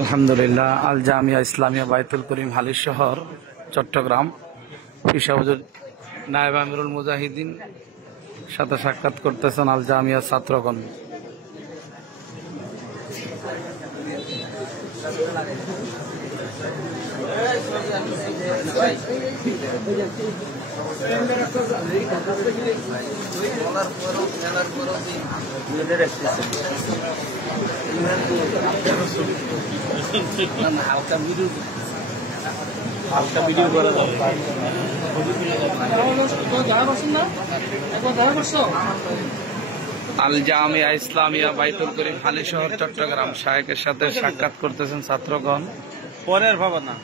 আলহামদুলিল্লাহ আল জামিয়া ইসলামিয়া বাইতুল করিম হালিশ শহর চট্টগ্রাম পিশাহুজুর নায়েব আমিরুল মুজাহিদিন সাথে সাক্ষাৎ করতেছেন আল জামিয়া ছাত্রগণ। হালকা ভিডিও করা যাবে। আল জামিয়া ইসলামিয়া বাইতুল করিম হালিশ শহর চট্টগ্রাম শায়েখের সাথে সাক্ষাৎ করতেছেন ছাত্রগণ। পরের ভাবনা